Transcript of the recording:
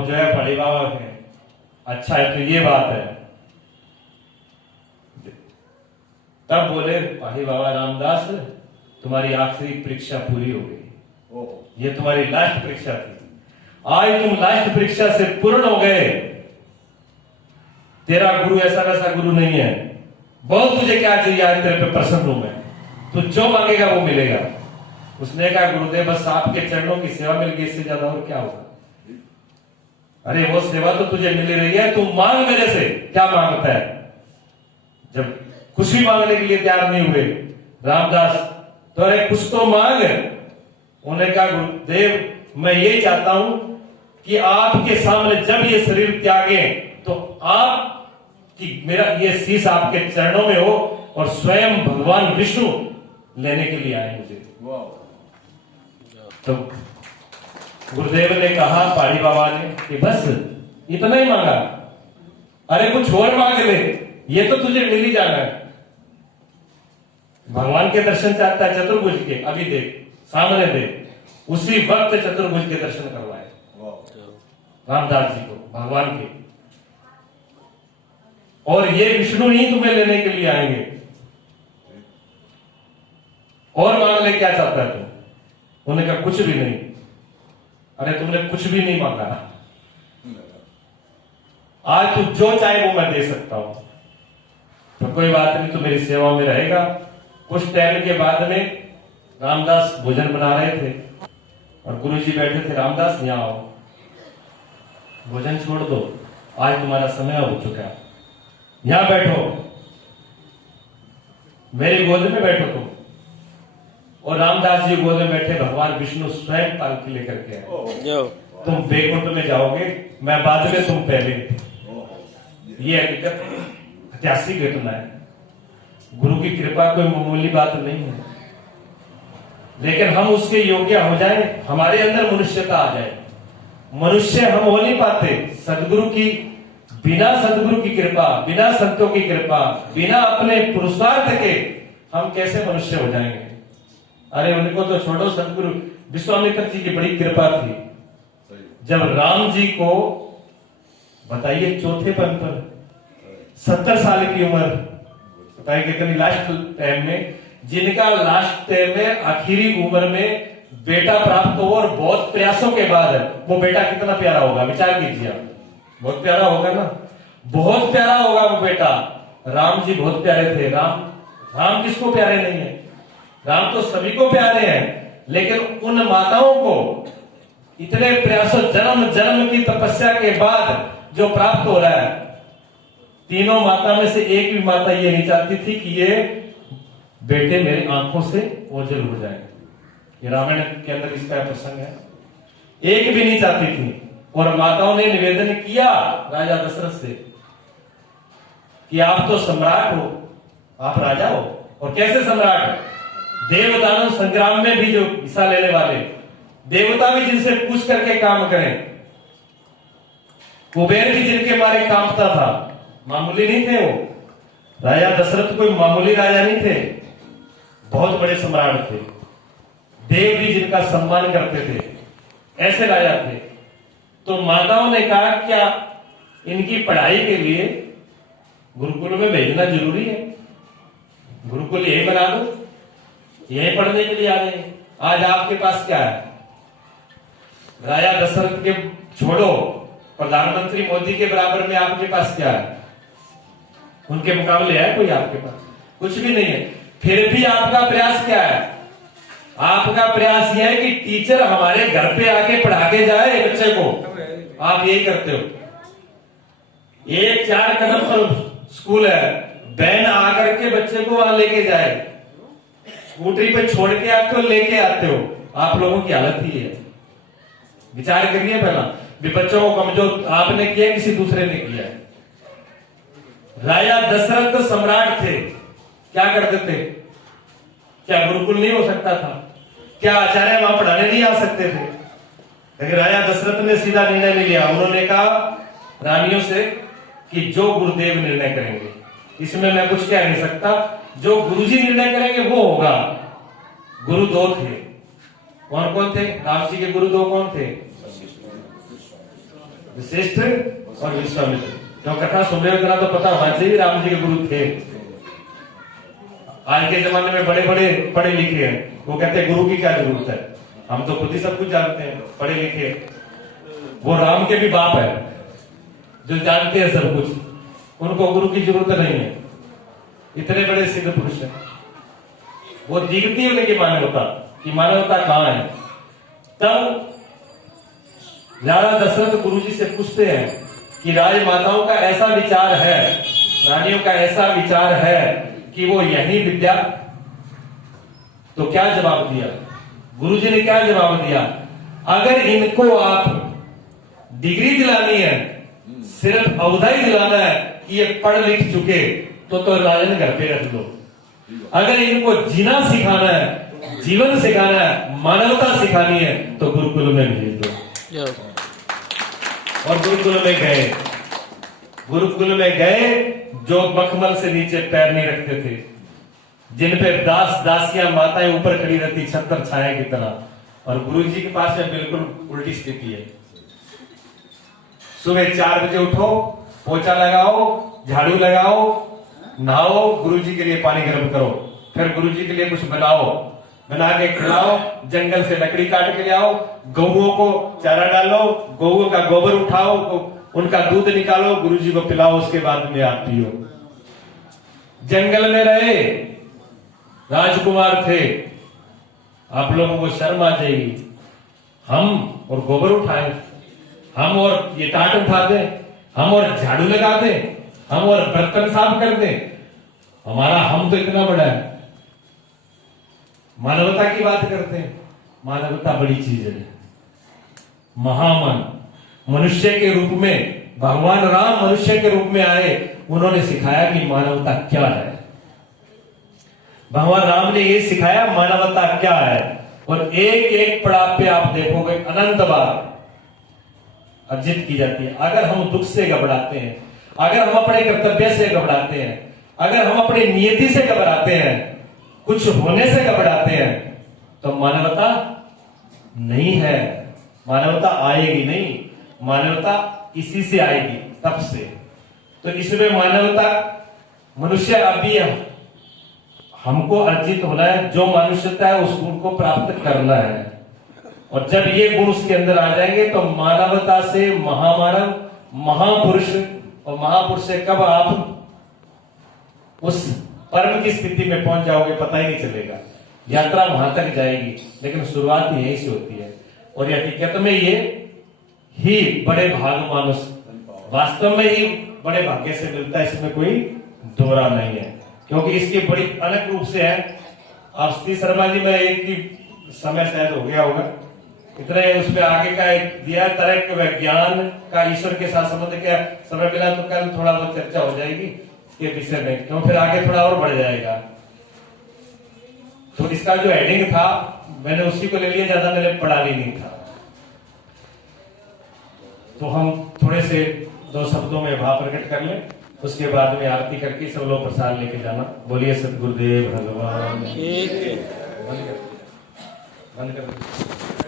जो है पढ़े बाबा है, अच्छा है, तो ये बात है। तब बोले पढ़े बाबा रामदास, तुम्हारी आखिरी परीक्षा पूरी हो गई, ये तुम्हारी लास्ट परीक्षा थी, आज तुम लास्ट परीक्षा से पूर्ण हो गए। तेरा गुरु ऐसा वैसा गुरु नहीं है, बहुत तुझे क्या चाहिए, आज तेरे पे प्रसन्न हूं मैं, तू जो मांगेगा वो मिलेगा। उसने कहा गुरुदेव बस आपके चरणों की सेवा मिल गई, इससे ज्यादा और क्या होगा। अरे वो सेवा तो तुझे मिल रही है, तू मांग मेरे से, क्या मांगता है। जब कुछ भी मांगने के लिए तैयार नहीं हुए रामदास, तो अरे कुछ तो मांग। उन्होंने कहा गुरुदेव मैं ये चाहता हूं कि आपके सामने जब ये शरीर त्यागे तो आप कि मेरा ये शीश आपके चरणों में हो और स्वयं भगवान विष्णु लेने के लिए आए मुझे। तो गुरुदेव ने कहा पहाड़ी बाबा ने कि बस इतना ही मांगा, अरे कुछ और मांग ले, ये तो तुझे मिल ही जाना है। भगवान के दर्शन चाहता है चतुर्भुज के, अभी देख सामने देख, उसी वक्त चतुर्भुज के दर्शन करवाए रामदास जी को भगवान के, और ये विष्णु ही तुम्हें लेने के लिए आएंगे। और मांग ले, क्या चाहता है तुम। उन्होंने कहा कुछ भी नहीं। अरे तुमने कुछ भी नहीं मांगा, आज तू जो चाहे वो मैं दे सकता हूं, तो कोई बात नहीं, तू मेरी सेवा में रहेगा। कुछ टाइम के बाद में रामदास भोजन बना रहे थे और गुरुजी बैठे थे, रामदास यहां आओ, भोजन छोड़ दो, आज तुम्हारा समय हो चुका है, यहां बैठो, मेरे गोद में बैठो तुम। और रामदास जी गोद में बैठे, भगवान विष्णु स्वयं पालकी लेकर के आए। तुम बैकुंठ में जाओगे, मैं बाद में, तुम पहले। ये हकीकत ऐतिहासिक घटना है। गुरु की कृपा कोई मामूली बात नहीं है, लेकिन हम उसके योग्य हो जाए, हमारे अंदर मनुष्यता आ जाए। मनुष्य हम हो नहीं पाते, सदगुरु की, बिना सदगुरु की कृपा, बिना संतों की कृपा, बिना अपने पुरुषार्थ के हम कैसे मनुष्य हो जाएंगे। अरे उनको तो छोड़ो, सदगुरु विश्वामित्र जी की बड़ी कृपा थी। जब राम जी को बताइए चौथे पन पर 70 साल की उम्र, बताइए कितनी लास्ट टाइम में, जिनका लास्ट टाइम में आखिरी उम्र में बेटा प्राप्त हो, और बहुत प्रयासों के बाद वो बेटा कितना प्यारा होगा, विचार कीजिए आप। बहुत प्यारा होगा ना, बहुत प्यारा होगा वो बेटा। राम जी बहुत प्यारे थे। राम किसको प्यारे नहीं है, राम तो सभी को प्यारे हैं, लेकिन उन माताओं को इतने प्रयासों, जन्म जन्म की तपस्या के बाद जो प्राप्त हो रहा है, तीनों माता में से एक भी माता ये नहीं चाहती थी कि ये बेटे मेरे आंखों से ओझल हो जाए। ये रामायण के अंदर इसका प्रसंग है, एक भी नहीं चाहती थी। और माताओं ने निवेदन किया राजा दशरथ से कि आप तो सम्राट हो, आप राजा हो, और कैसे सम्राट, देव दानव संग्राम में भी जो हिस्सा लेने वाले, देवता भी जिनसे पूछ करके काम करें, कुबेर भी जिनके मारे कांपता था, मामूली नहीं थे वो। राजा दशरथ कोई मामूली राजा नहीं थे, बहुत बड़े सम्राट थे। देव भी जिनका सम्मान करते थे, ऐसे राजा थे। तो माताओं ने कहा क्या इनकी पढ़ाई के लिए गुरुकुल में भेजना जरूरी है, गुरुकुल यही बना दो, यही पढ़ने के लिए आ रहे हैं। आज आपके पास क्या है, राजा दशरथ के छोड़ो, प्रधानमंत्री मोदी के बराबर में आपके पास क्या है, उनके मुकाबले है कोई आपके पास, कुछ भी नहीं है। फिर भी आपका प्रयास क्या है, आपका प्रयास यह है कि टीचर हमारे घर पे आके पढ़ा के जाए बच्चे को, आप यही करते हो। एक 4 कदम पर स्कूल है, वैन आकर के बच्चे को वहां लेके जाए, स्कूटरी पे छोड़ के आते हो, लेके आते हो। आप लोगों की हालत ही है, विचार करिए पहला, भी बच्चों को कमजोर आपने किया, किसी दूसरे ने किया है। राजा दशरथ सम्राट थे, क्या करते थे, क्या गुरुकुल नहीं हो सकता था, क्या आचार्य वहां पढ़ाने नहीं आ सकते थे। लेकिन राजा दशरथ ने सीधा निर्णय ले लिया, उन्होंने कहा रानियों से कि जो गुरुदेव निर्णय करेंगे, इसमें मैं कुछ कह नहीं सकता, जो गुरुजी निर्णय करेंगे वो होगा। गुरु 2 थे, कौन कौन थे, राम जी के गुरु 2 कौन थे, वशिष्ठ और विश्वामित्र। जो कथा सुन रहे हो इतना तो पता होना चाहिए राम जी के गुरु थे। आज के जमाने में बड़े बड़े पढ़े लिखे हैं, वो कहते हैं गुरु की क्या जरूरत है, हम तो खुद ही सब कुछ जानते हैं, पढ़े लिखे। वो राम के भी बाप है जो जानते हैं सब कुछ, उनको गुरु की जरूरत नहीं है, इतने बड़े सिद्ध पुरुष हैं। वो दिखती है उनकी मानवता कि मानवता कहां है। तब राजा दशरथ गुरु जी से पूछते हैं कि राजमाताओं का ऐसा विचार है, रानियों का ऐसा विचार है कि वो यही विद्या, तो क्या जवाब दिया गुरु जी ने? क्या जवाब दिया? अगर इनको आप डिग्री दिलानी है, सिर्फ अवधाई दिलाना है कि ये पढ़ लिख चुके, तो राजन घर पे रख दो। अगर इनको जीना सिखाना है, जीवन सिखाना है, मानवता सिखानी है, तो गुरुकुल में भेज दो। और गुरुकुल में गए, गुरुकुल में गए जो मखमल से नीचे पैर नहीं रखते थे, जिन पे दास दासियां माताएं ऊपर खड़ी रहती छत्र छाया की तरह, और गुरु जी के पास में बिल्कुल उल्टी स्थिति है। सुबह 4 बजे उठो, पोछा लगाओ, झाड़ू लगाओ, नहाओ, गुरु जी के लिए पानी गर्म करो, फिर गुरु जी के लिए कुछ बनाओ, बना के खिलाओ, जंगल से लकड़ी काट के ले आओ, गौओं को चारा डालो, गौओं का गोबर उठाओ, उनका दूध निकालो, गुरु जी को पिलाओ, उसके बाद में आप पियो। जंगल में रहे, राजकुमार थे, आप लोगों को शर्म आ जाएगी, हम और गोबर उठाए, हम और ये टाट उठा दे, हम और झाड़ू लगा दे, हम और बर्तन साफ कर दे, हमारा हम तो इतना बड़ा है। मानवता की बात करते हैं, मानवता बड़ी चीज है। महामन मनुष्य के रूप में भगवान राम मनुष्य के रूप में आए, उन्होंने सिखाया कि मानवता क्या है। भगवान राम ने ये सिखाया मानवता क्या है, और एक एक पड़ाव पे आप देखोगे अनंत बार अर्जित की जाती है। अगर हम दुख से घबराते हैं, अगर हम अपने कर्तव्य से घबराते हैं, अगर हम अपनी नियति से घबराते हैं, कुछ होने से घबराते हैं, तो मानवता नहीं है, मानवता आएगी नहीं। मानवता इसी से आएगी, तब से। तो इसमें मानवता मनुष्य अभी हमको अर्जित होना है, जो मनुष्यता है उस गुण को प्राप्त करना है। और जब ये गुण उसके अंदर आ जाएंगे तो मानवता से महामानव, महापुरुष, और महापुरुष से कब आप उस परम की स्थिति में पहुंच जाओगे पता ही नहीं चलेगा। यात्रा वहां तक जाएगी, लेकिन शुरुआत यहीं से होती है। और हकीकत में ये ही बड़े भाग मानुष वास्तव में ही बड़े भाग्य से मिलता है, इसमें कोई दोहरा नहीं है, क्योंकि इसकी बड़ी अलग रूप से है। आप श्री शर्मा जी में एक ही समय शायद हो गया होगा, इतने उसमें आगे का एक दिया तरह विज्ञान का ईश्वर के साथ संबंध क्या समय मिला तो कल थोड़ा बहुत चर्चा हो जाएगी इसके विषय में, क्यों फिर आगे थोड़ा और बढ़ जाएगा। तो इसका जो हेडिंग था मैंने उसी को ले लिया, ज्यादा मैंने पढ़ा भी नहीं था। तो हम थोड़े से 2 शब्दों में भाव प्रकट कर लें, उसके बाद में आरती करके सब लोग प्रसाद लेके जाना। बोलिए सतगुरुदेव भगवान। बंद कर